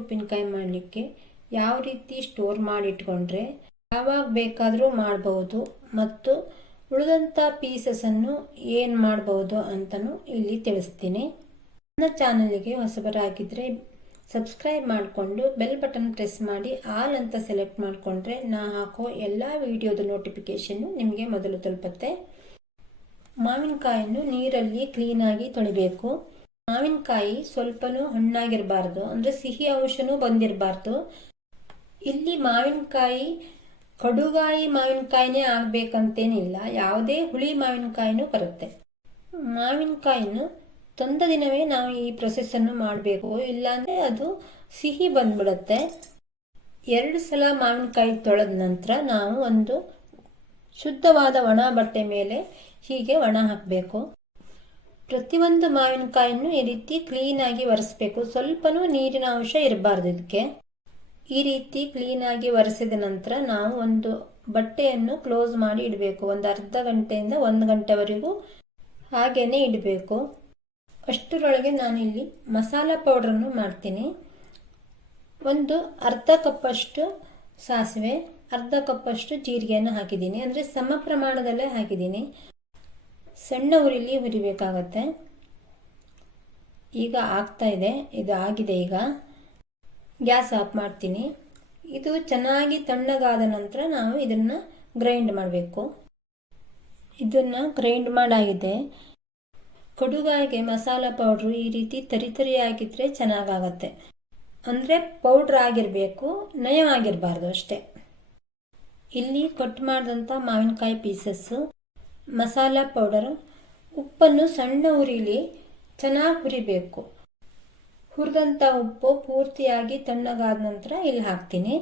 ಉಪ್ಪಿನಕಾಯಿ ಮಾಡಲಿಕ್ಕೆ ಯಾವ ರೀತಿ ಸ್ಟೋರ್ ಮಾಡಿ ಇಟ್ಕೊಂಡ್ರೆ ಯಾವಾಗ ಬೇಕಾದರೂ ಮಾಡಬಹುದು ಮತ್ತು ಉಳಿದಂಥ ಪೀಸಸನ್ನು ಏನು ಮಾಡಬಹುದು ಅಂತಲೂ ಇಲ್ಲಿ ತಿಳಿಸ್ತೀನಿ. ನನ್ನ ಚಾನಲ್ಗೆ ಹೊಸಬರಾಗಿದ್ದರೆ ಸಬ್ಸ್ಕ್ರೈಬ್ ಮಾಡಿಕೊಂಡು ಬೆಲ್ ಬಟನ್ ಪ್ರೆಸ್ ಮಾಡಿ ಆಲ್ ಅಂತ ಸೆಲೆಕ್ಟ್ ಮಾಡಿಕೊಂಡ್ರೆ ನಾ ಹಾಕೋ ಎಲ್ಲ ವಿಡಿಯೋದ ನೋಟಿಫಿಕೇಶನ್ನು ನಿಮಗೆ ಮೊದಲು ತಲುಪುತ್ತೆ. ಮಾವಿನಕಾಯನ್ನು ನೀರಲ್ಲಿ ಕ್ಲೀನಾಗಿ ತೊಳಿಬೇಕು. ಮಾವಿನಕಾಯಿ ಸ್ವಲ್ಪನೂ ಹಣ್ಣಾಗಿರಬಾರ್ದು, ಅಂದರೆ ಸಿಹಿ ಅಂಶನೂ ಬಂದಿರಬಾರ್ದು. ಇಲ್ಲಿ ಮಾವಿನಕಾಯಿ ಕಡುಗಾಯಿ ಮಾವಿನಕಾಯಿನೇ ಆಗಬೇಕಂತೇನಿಲ್ಲ, ಯಾವುದೇ ಹುಳಿ ಮಾವಿನಕಾಯಿನೂ ಬರುತ್ತೆ. ಮಾವಿನಕಾಯಿನ ತಂದ ದಿನವೇ ನಾವು ಈ ಪ್ರೊಸೆಸ್ಸನ್ನು ಮಾಡಬೇಕು, ಇಲ್ಲಾಂದರೆ ಅದು ಸಿಹಿ ಬಂದ್ಬಿಡುತ್ತೆ. 2 ಸಲ ಮಾವಿನಕಾಯಿ ತೊಳೆದ ನಂತರ ನಾವು ಒಂದು ಶುದ್ಧವಾದ ಒಣ ಬಟ್ಟೆ ಮೇಲೆ ಹೀಗೆ ಒಣ ಹಾಕಬೇಕು. ಪ್ರತಿಯೊಂದು ಮಾವಿನಕಾಯನ್ನು ಈ ರೀತಿ ಕ್ಲೀನಾಗಿ ಒರೆಸ್ಬೇಕು. ಸ್ವಲ್ಪನೂ ನೀರಿನ ಅಂಶ ಇರಬಾರ್ದು ಇದಕ್ಕೆ. ಈ ರೀತಿ ಕ್ಲೀನಾಗಿ ಒರೆಸಿದ ನಂತರ ನಾವು ಒಂದು ಬಟ್ಟೆಯನ್ನು ಕ್ಲೋಸ್ ಮಾಡಿ ಇಡಬೇಕು. ಒಂದು ಅರ್ಧ ಗಂಟೆಯಿಂದ 1 ಗಂಟೆವರೆಗೂ ಹಾಗೇನೆ ಇಡಬೇಕು. ಅಷ್ಟರೊಳಗೆ ನಾನಿಲ್ಲಿ ಮಸಾಲ ಪೌಡ್ರನ್ನು ಮಾಡ್ತೀನಿ. ಒಂದು ಅರ್ಧ ಕಪ್ಪಷ್ಟು ಸಾಸಿವೆ, ಅರ್ಧ ಕಪ್ಪಷ್ಟು ಜೀರಿಗೆಯನ್ನು ಹಾಕಿದ್ದೀನಿ, ಅಂದರೆ ಸಮ ಪ್ರಮಾಣದಲ್ಲೇ ಹಾಕಿದ್ದೀನಿ. ಸಣ್ಣ ಉರಿಲಿ ಹುರಿಬೇಕಾಗತ್ತೆ. ಈಗ ಆಗ್ತಾ ಇದೆ, ಇದು ಆಗಿದೆ. ಈಗ ಗ್ಯಾಸ್ ಆಫ್ ಮಾಡ್ತೀನಿ. ಇದು ಚೆನ್ನಾಗಿ ತಣ್ಣಗಾದ ನಂತರ ನಾವು ಇದನ್ನು ಗ್ರೈಂಡ್ ಮಾಡಬೇಕು. ಇದನ್ನು ಗ್ರೈಂಡ್ ಮಾಡಾಗಿದೆ. ಕಡುಗಾಯಿಗೆ ಮಸಾಲ ಪೌಡ್ರು ಈ ರೀತಿ ತರಿಯಾಗಿದ್ರೆ ಚೆನ್ನಾಗಾಗತ್ತೆ. ಅಂದರೆ ಪೌಡ್ರ್ ಆಗಿರಬೇಕು, ನಯವಾಗಿರಬಾರ್ದು ಅಷ್ಟೇ. ಇಲ್ಲಿ ಕಟ್ ಮಾಡಿದಂಥ ಮಾವಿನಕಾಯಿ ಪೀಸಸ್ಸು, ಮಸಾಲ ಪೌಡರ್, ಉಪ್ಪನ್ನು ಸಣ್ಣ ಉರಿಲಿ ಚೆನ್ನಾಗಿ ಹುರಿಬೇಕು. ಹುರಿದಂಥ ಉಪ್ಪು ಪೂರ್ತಿಯಾಗಿ ತಣ್ಣಗಾದ ನಂತರ ಇಲ್ಲಿ ಹಾಕ್ತೀನಿ.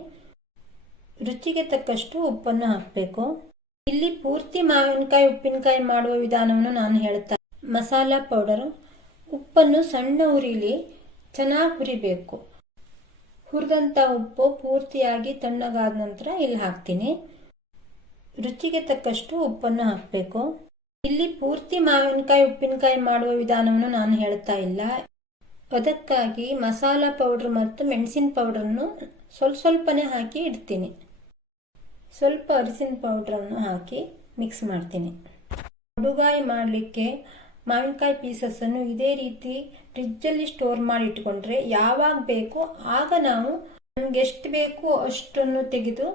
ರುಚಿಗೆ ತಕ್ಕಷ್ಟು ಉಪ್ಪನ್ನು ಹಾಕಬೇಕು. ಇಲ್ಲಿ ಪೂರ್ತಿ ಮಾವಿನಕಾಯಿ ಉಪ್ಪಿನಕಾಯಿ ಮಾಡುವ ವಿಧಾನವನ್ನು ನಾನು ಹೇಳ್ತಾ. ಮಸಾಲ ಪೌಡರ್, ಉಪ್ಪನ್ನು ಸಣ್ಣ ಉರಿಲಿ ಚೆನ್ನಾಗಿ ಹುರಿಬೇಕು. ಹುರಿದಂಥ ಉಪ್ಪು ಪೂರ್ತಿಯಾಗಿ ತಣ್ಣಗಾದ ನಂತರ ಇಲ್ಲಿ ಹಾಕ್ತೀನಿ. ರುಚಿಗೆ ತಕ್ಕಷ್ಟು ಉಪ್ಪನ್ನು ಹಾಕಬೇಕು. ಇಲ್ಲಿ ಪೂರ್ತಿ ಮಾವಿನಕಾಯಿ ಉಪ್ಪಿನಕಾಯಿ ಮಾಡುವ ವಿಧಾನವನ್ನು ನಾನು ಹೇಳ್ತಾ ಇಲ್ಲ. ಅದಕ್ಕಾಗಿ ಮಸಾಲ ಪೌಡ್ರ್ ಮತ್ತು ಮೆಣಸಿನ ಪೌಡ್ರನ್ನು ಸ್ವಲ್ಪನೇ ಹಾಕಿ ಇಡ್ತೀನಿ. ಸ್ವಲ್ಪ ಅರಿಶಿನ ಪೌಡ್ರನ್ನು ಹಾಕಿ ಮಿಕ್ಸ್ ಮಾಡ್ತೀನಿ. ಕಡುಗಾಯಿ ಮಾಡಲಿಕ್ಕೆ ಮಾವಿನಕಾಯಿ ಪೀಸಸ್ಸನ್ನು ಇದೇ ರೀತಿ ಫ್ರಿಜ್ಜಲ್ಲಿ ಸ್ಟೋರ್ ಮಾಡಿ ಇಟ್ಕೊಂಡ್ರೆ ಯಾವಾಗ ಬೇಕೋ ಆಗ ನಾವು ನಮ್ಗೆ ಎಷ್ಟು ಬೇಕೋ ಅಷ್ಟನ್ನು ತೆಗೆದು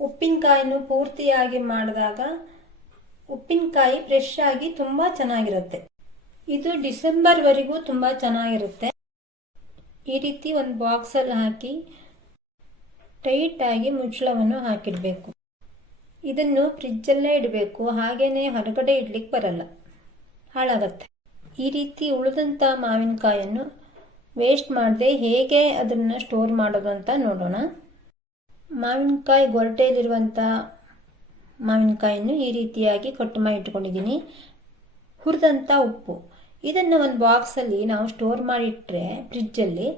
ಉಪ್ಪಿನಕಾಯಿನೂ ಪೂರ್ತಿಯಾಗಿ ಮಾಡಿದಾಗ ಉಪ್ಪಿನಕಾಯಿ ಫ್ರೆಶ್ ಆಗಿ ತುಂಬ ಚೆನ್ನಾಗಿರುತ್ತೆ. ಇದು ಡಿಸೆಂಬರ್ವರೆಗೂ ತುಂಬ ಚೆನ್ನಾಗಿರುತ್ತೆ. ಈ ರೀತಿ ಒಂದು ಬಾಕ್ಸಲ್ಲಿ ಹಾಕಿ ಟೈಟಾಗಿ ಮುಚ್ಚಳವನ್ನು ಹಾಕಿಡಬೇಕು. ಇದನ್ನು ಫ್ರಿಜ್ಜಲ್ಲೇ ಇಡಬೇಕು, ಹಾಗೇನೆ ಹೊರಗಡೆ ಇಡ್ಲಿಕ್ಕೆ ಬರಲ್ಲ, ಹಾಳಾಗತ್ತೆ. ಈ ರೀತಿ ಉಳಿದಂಥ ಮಾವಿನಕಾಯನ್ನು ವೇಸ್ಟ್ ಮಾಡದೆ ಹೇಗೆ ಅದನ್ನು ಸ್ಟೋರ್ ಮಾಡೋದು ಅಂತ ನೋಡೋಣ. ಮಾವಿನಕಾಯಿ ಗೊರಟೆಯಲ್ಲಿರುವಂಥ ಮಾವಿನಕಾಯನ್ನು ಈ ರೀತಿಯಾಗಿ ಕಟ್ ಮಾಡಿ ಇಟ್ಕೊಂಡಿದ್ದೀನಿ. ಹುರಿದಂಥ ಉಪ್ಪು, ಇದನ್ನು ಒಂದು ಬಾಕ್ಸಲ್ಲಿ ನಾವು ಸ್ಟೋರ್ ಮಾಡಿಟ್ರೆ ಫ್ರಿಜ್ಜಲ್ಲಿ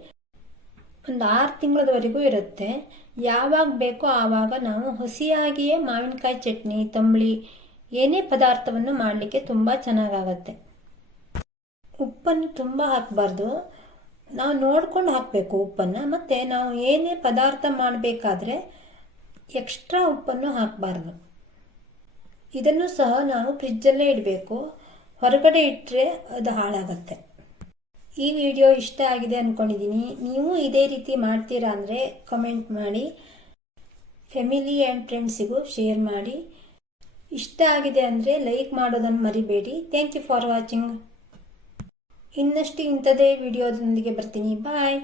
ಒಂದು 6 ತಿಂಗಳವರೆಗೂ ಇರುತ್ತೆ. ಯಾವಾಗ ಬೇಕೋ ಆವಾಗ ನಾವು ಹಸಿಯಾಗಿಯೇ ಮಾವಿನಕಾಯಿ ಚಟ್ನಿ, ತಂಬಳಿ, ಏನೇ ಪದಾರ್ಥವನ್ನು ಮಾಡಲಿಕ್ಕೆ ತುಂಬ ಚೆನ್ನಾಗಾಗತ್ತೆ. ಉಪ್ಪನ್ನು ತುಂಬ ಹಾಕಬಾರ್ದು, ನಾವು ನೋಡ್ಕೊಂಡು ಹಾಕಬೇಕು ಉಪ್ಪನ್ನು. ಮತ್ತು ನಾವು ಏನೇ ಪದಾರ್ಥ ಮಾಡಬೇಕಾದ್ರೆ ಎಕ್ಸ್ಟ್ರಾ ಉಪ್ಪನ್ನು ಹಾಕಬಾರ್ದು. ಇದನ್ನು ಸಹ ನಾವು ಫ್ರಿಜ್ಜಲ್ಲೇ ಇಡಬೇಕು, ಹೊರಗಡೆ ಇಟ್ಟರೆ ಅದು ಹಾಳಾಗತ್ತೆ. ಈ ವಿಡಿಯೋ ಇಷ್ಟ ಆಗಿದೆ ಅಂದ್ಕೊಂಡಿದ್ದೀನಿ. ನೀವು ಇದೇ ರೀತಿ ಮಾಡ್ತೀರಾ ಅಂದರೆ ಕಮೆಂಟ್ ಮಾಡಿ, ಫ್ಯಾಮಿಲಿ ಆ್ಯಂಡ್ ಫ್ರೆಂಡ್ಸಿಗೂ ಶೇರ್ ಮಾಡಿ. ಇಷ್ಟ ಆಗಿದೆ ಅಂದರೆ ಲೈಕ್ ಮಾಡೋದನ್ನು ಮರಿಬೇಡಿ. Thank you for watching. ಇನ್ನಷ್ಟು ಇಂಥದೇ ವಿಡಿಯೋದೊಂದಿಗೆ ಬರ್ತೀನಿ. ಬಾಯ್.